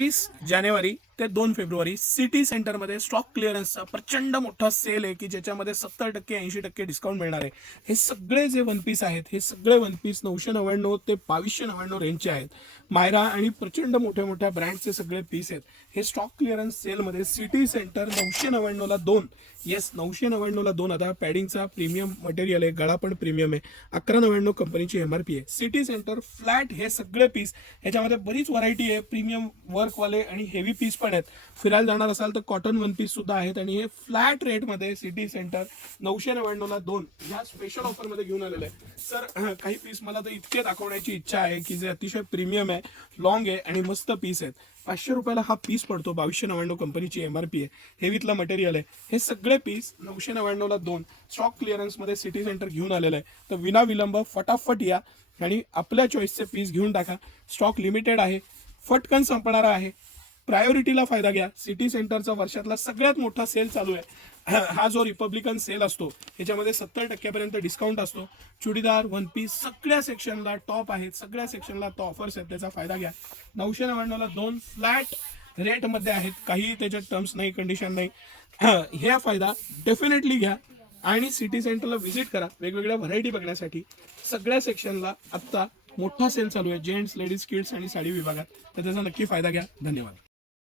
30 जानेवारी ते 2 February city सेंटरमध्ये stock क्लिअरन्सचा प्रचंड मोठा सेल आहे की ज्याच्यामध्ये 70% 80% डिस्काउंट मिळणार आहे। हे सगळे जे वन पीस आहेत हे सगळे वन पीस 999 ते 2299 रेंजचे आहेत। मायरा आणि प्रचंड मोठ्या मोठ्या ब्रँडचे सगळे पीस आहेत। हे स्टॉक क्लिअरन्स सेलमध्ये सिटी सेंटर 999 ला 2, येस 999 ला 2। आता पॅडिंगचा प्रीमियम मटेरियल आहे, गळा पण प्रीमियम आहे, 1199 कंपनीची एमआरपी आहे। सिटी सेंटर फ्लॅट हे सगळे पीस, ह्याच्यामध्ये बरीच व्हरायटी आहे, प्रीमियम वर्कवाले आणि हेवी पीस पण आहेत। फिरायला जाणार असाल तर कॉटन वन पीस सुद्धा आहेत आणि हे फ्लॅट रेटमध्ये सिटी सेंटर 999 ला 2 ह्या स्पेशल ऑफरमध्ये घेऊन आलेलं आहे। सर काही पीस मला तर इतके दाखवण्याची इच्छा आहे की जे अतिशय प्रीमियम आहे, लॉंग आहे आणि मस्त पीस आहेत। 500 रुपयाला हा पीस पडतो, 2299 कंपनीची एमआरपी आहे, हेवीतला मटेरियल आहे। हे सगळे पीस 999 ला 2 स्टॉक क्लिअरन्समध्ये सिटी सेंटर घेऊन आलेलं आहे। तर विना विलंब फटाफट या आणि आपल्या चॉईसचे पीस घेऊन टाका। स्टॉक लिमिटेड आहे, फटकन संपणारा आहे, प्रायोरिटीला फायदा घ्या। सिटी सेंटरचा वर्षातला सगळ्यात मोठा सेल चालू आहे। हा जो रिपब्लिकन सेल असतो ह्याच्यामध्ये 70% पर्यंत डिस्काउंट असतो। चुडीदार वन पीस सगळ्या सेक्शनला टॉप आहेत, सगळ्या सेक्शनला तो ऑफर्स आहेत, त्याचा फायदा घ्या। 999 ला 2 फ्लॅट रेटमध्ये आहेत, काही त्याच्यात टर्म्स नाही, कंडिशन नाही। हे फायदा डेफिनेटली घ्या आणि सिटी सेंटरला व्हिजिट करा वेगवेगळ्या व्हरायटी बघण्यासाठी। सगळ्या सेक्शनला आत्ता मोठा सेल चालू आहे, जेंट्स, लेडीज, किड्स आणि साडी विभागात, तर त्याचा नक्की फायदा घ्या। धन्यवाद।